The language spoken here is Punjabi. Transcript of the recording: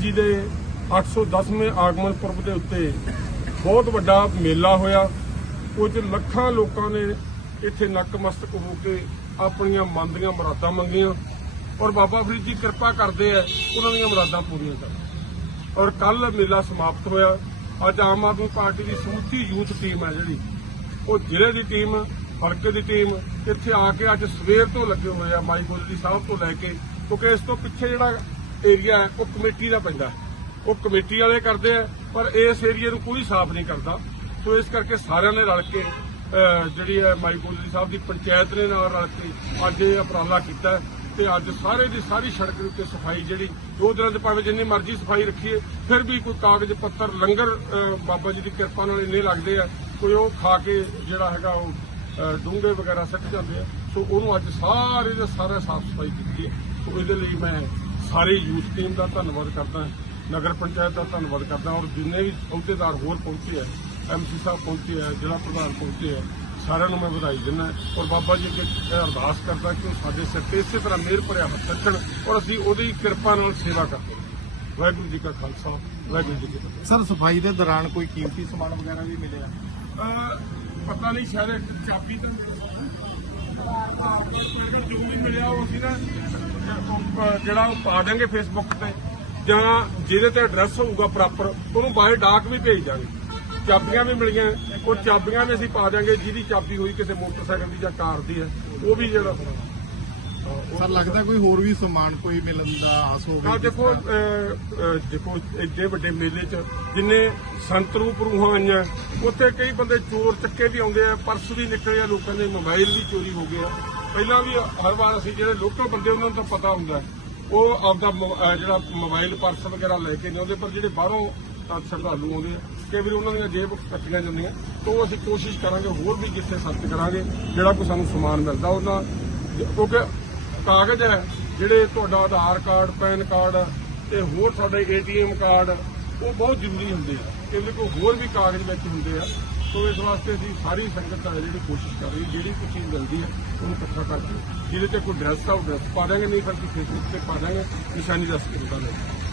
ਜੀ ਦੇ 810ਵੇਂ ਆਗਮਨ ਪੁਰਬ ਦੇ ਉੱਤੇ ਬਹੁਤ ਵੱਡਾ ਮੇਲਾ ਹੋਇਆ। ਕੁਝ ਲੱਖਾਂ ਲੋਕਾਂ ਨੇ ਇੱਥੇ ਨਕਮਸਤਕ ਹੋ ਕੇ ਆਪਣੀਆਂ ਮਨ ਦੀਆਂ ਮੁਰਾਦਾਂ ਮੰਗੀਆਂ। ਔਰ ਬਾਬਾ ਫਰੀਦ ਜੀ ਕਿਰਪਾ ਕਰਦੇ ਆ ਉਹਨਾਂ ਦੀਆਂ ਮੁਰਾਦਾਂ ਪੂਰੀਆਂ ਕਰ ਔਰ ਕੱਲ ਮੇਲਾ ਸਮਾਪਤ ਹੋਇਆ। ਅੱਜ ਆਮ ਆਦਮੀ ਪਾਰਟੀ ਦੀ ਸਮੁੱਚੀ ਯੂਥ ਟੀਮ ਹੈ ਜਿਹੜੀ। ਉਹ ਜ਼ਿਲ੍ਹੇ ਦੀ ਟੀਮ, ਹਲਕੇ ਦੀ ਟੀਮ, ਇੱਥੇ ਆ ਕੇ ਅੱਜ ਸਵੇਰ ਤੋਂ ਲੱਗੇ ਹੋਏ ਆ ਮਾਈ ਗੋਲਡੀ ਸਾਹਿਬ ਤੋਂ ਲੈ ਕੇ, ਕਿਉਂਕਿ ਇਸ ਤੋਂ ਪਿੱਛੇ ਜਿਹੜਾ ਏਰੀਆ ਉਹ ਕਮੇਟੀ ਦਾ ਪੈਂਦਾ ਉਹ ਕਮੇਟੀ ਵਾਲੇ ਕਰਦੇ ਆ, ਪਰ ਇਸ ਏਰੀਆ ਨੂੰ ਕੋਈ ਸਾਫ਼ ਨਹੀਂ ਕਰਦਾ। ਸੋ ਇਸ ਕਰਕੇ ਸਾਰਿਆਂ ਨੇ ਰਲ ਕੇ ਜਿਹੜੀ ਹੈ ਮਾਈ ਗੋਲਡੀ ਸਾਹਿਬ ਦੀ ਪੰਚਾਇਤ ਨੇ ਨਾਲ ਰਲ ਕੇ ਅੱਜ ਇਹ ਉਪਰਾਲਾ ਕੀਤਾ ਹੈ ਤੇ ਅੱਜ ਸਾਰੇ ਦੀ ਸਾਰੀ ਸੜਕ ਦੇ ਉੱਤੇ ਸਫ਼ਾਈ ਜਿਹੜੀ, ਦੋ ਦਿਨਾਂ ਦੇ ਭਾਵੇਂ ਜਿੰਨੀ ਮਰਜ਼ੀ ਸਫ਼ਾਈ ਰੱਖੀਏ, ਫਿਰ ਵੀ ਕੋਈ ਕਾਗਜ਼, ਪੱਤਰ, ਲੰਗਰ ਬਾਬਾ ਜੀ ਦੀ ਕਿਰਪਾ ਨਾਲ ਇੰਨੇ ਲੱਗਦੇ ਆ, ਕੋਈ ਉਹ ਖਾ ਕੇ ਜਿਹੜਾ ਹੈਗਾ ਉਹ ਡੂੰਘੇ ਵਗੈਰਾ ਸੱਟ ਜਾਂਦੇ ਆ। ਸੋ ਉਹਨੂੰ ਅੱਜ ਸਾਰੇ ਦਾ ਸਾਰਾ ਸਾਫ਼ ਸਫ਼ਾਈ ਕੀਤੀ ਹੈ। ਸੋ ਇਹਦੇ ਲਈ ਮੈਂ ਸਾਰੀ ਯੂਥ ਟੀਮ ਦਾ ਧੰਨਵਾਦ ਕਰਦਾ ਨਗਰ ਪੰਚਾਇਤ ਦਾ ਧੰਨਵਾਦ ਕਰਦਾ ਔਰ ਜਿੰਨੇ ਵੀ ਅਹੁਦੇਦਾਰ ਹੋਰ ਪਹੁੰਚੇ ਆ ਐਮਸੀ ਸਾਹਿਬ ਪਹੁੰਚੇ ਆ ਜ਼ਿਲ੍ਹਾ ਪ੍ਰਧਾਨ ਪਹੁੰਚੇ ਆ ਸਾਰਿਆਂ ਨੂੰ ਮੈਂ ਵਧਾਈ ਦਿੰਦਾ ਔਰ ਬਾਬਾ ਜੀ ਅੱਗੇ ਅਰਦਾਸ ਕਰਦਾ ਕਿ ਉਹ ਸਾਡੇ ਸਿਰ ਤੇ ਇਸੇ ਤਰ੍ਹਾਂ ਮਿਹਰ ਭਰਿਆ ਹੱਥ ਰੱਖਣ ਔਰ ਅਸੀਂ ਉਹਦੀ ਕਿਰਪਾ ਨਾਲ ਸੇਵਾ ਕਰਦੇ ਹਾਂ। ਵਾਹਿਗੁਰੂ ਜੀ ਕਾ ਖਾਲਸਾ ਵਾਹਿਗੁਰੂ ਜੀ ਕੀ ਫਤਿਹ ਸਰ ਸਫ਼ਾਈ ਦੇ ਦੌਰਾਨ ਕੋਈ ਕੀਮਤੀ ਸਮਾਨ ਵਗੈਰਾ ਵੀ ਮਿਲਿਆ ਪਤਾ ਨਹੀਂ ਸ਼ਾਇਦ ਚਾਬੀ ਤਾਂ ਮਿਲਿਆ ਜੋ ਵੀ ਮਿਲਿਆ ਉਹ ਅਸੀਂ ਨਾ ਜਿਹੜਾ ਉਹ ਪਾ ਦਾਂਗੇ ਫੇਸਬੁੱਕ ਤੇ, ਜਾਂ ਜਿਹਦੇ ਤੇ ਐਡਰੈਸ ਹੋਊਗਾ ਪ੍ਰੋਪਰ ਉਹਨੂੰ ਬਾਏ ਡਾਕ ਵੀ ਭੇਜ ਦਾਂਗੇ। ਚਾਬੀਆਂ ਵੀ ਮਿਲੀਆਂ, ਉਹ ਚਾਬੀਆਂ ਵੀ ਅਸੀਂ ਪਾ ਦਾਂਗੇ ਜਿਹਦੀ ਚਾਬੀ ਹੋਈ ਕਿਸੇ ਮੋਟਰਸਾਈਕਲ ਦੀ ਜਾਂ ਕਾਰ ਦੀ ਹੈ, ਉਹ ਵੀ ਜਿਹੜਾ ਸਰ ਲੱਗਦਾ ਕੋਈ ਹੋਰ ਵੀ ਸਮਾਨ ਕੋਈ ਮਿਲਣ ਦਾ ਆਸ ਹੋ ਆ ਦੇਖੋ ਅਹ, ਅਹ, ਦੇਖੋ ਏਡੇ ਵੱਡੇ ਮੇਲੇ 'ਚ ਜਿੰਨੇ ਸੰਤ ਰੂਪ ਰੂਹਾਂ ਆਈਆਂ ਉੱਥੇ ਕਈ ਬੰਦੇ ਚੋਰ ਚੱਕੇ ਵੀ ਆਉਂਦੇ ਆ ਪਰਸ ਵੀ ਨਿਕਲੇ ਆ ਲੋਕਾਂ ਦੇ ਮੋਬਾਈਲ ਵੀ ਚੋਰੀ ਹੋ ਗਏ ਆ। ਪਹਿਲਾਂ ਵੀ ਹਰ ਵਾਰ ਅਸੀਂ ਜਿਹੜੇ ਲੋਕਲ ਬੰਦੇ ਉਹਨਾਂ ਨੂੰ ਤਾਂ ਪਤਾ ਹੁੰਦਾ ਹੈ। ਉਹ ਆਪਦਾ ਮੋ- ਅਹ, ਜਿਹੜਾ ਮੋਬਾਈਲ ਪਰਸ ਵਗੈਰਾ ਲੈ ਕੇ ਨਹੀਂ ਆਉਂਦੇ ਪਰ ਜਿਹੜੇ ਬਾਹਰੋਂ ਤਾਂ ਸ਼ਰਧਾਲੂ ਆਉਂਦੇ ਆ ਕਈ ਵਾਰੀ ਉਹਨਾਂ ਦੀਆਂ ਜੇਬ ਕੱਟੀਆਂ ਜਾਂਦੀਆਂ। ਤਾਂ ਅਸੀਂ ਕੋਸ਼ਿਸ਼ ਕਰਾਂਗੇ ਹੋਰ ਵੀ ਜਿੱਥੇ ਸਰਚ ਕਰਾਂਗੇ ਜਿਹੜਾ ਕੋਈ ਸਾਨੂੰ ਸਮਾਨ ਮਿਲਦਾ ਉਹਨਾਂ ਕਿਉਂਕਿ ਕਾਗਜ਼ ਹੈ, ਜਿਹੜੇ ਤੁਹਾਡਾ ਆਧਾਰ ਕਾਰਡ, ਪੈਨ ਕਾਰਡ ਤੇ ਹੋਰ ਤੁਹਾਡੇ ਏਟੀਐਮ ਕਾਰਡ, ਉਹ ਬਹੁਤ ਜ਼ਰੂਰੀ ਹੁੰਦੇ ਆ। ਇਹਦੇ ਕੋਲ ਹੋਰ ਵੀ ਕਾਗਜ਼ ਵਿੱਚ ਹੁੰਦੇ ਆ। ਸੋ ਇਸ ਵਾਸਤੇ ਅਸੀਂ ਸਾਰੀ ਸੰਗਤ ਹੈ ਜਿਹੜੀ ਕੋਸ਼ਿਸ਼ ਕਰ ਰਹੀ, ਜਿਹੜੀ ਕੋਈ ਚੀਜ਼ ਮਿਲਦੀ ਹੈ ਉਹਨੂੰ ਇਕੱਠਾ ਕਰਕੇ ਜਿਹਦੇ ਤੇ ਕੋਈ ਡਰੈਸ ਆ ਉਹ ਡਰੈਸ ਪਾ ਦਾਂਗੇ ਨਹੀਂ ਫਿਰ ਫੇਸਬੁੱਕ ਤੇ ਪਾ ਦਾਂਗੇ ਨਿਸ਼ਾਨੀ ਦੱਸ ਕੇ ਬਤਾ ਦਾਂਗੇ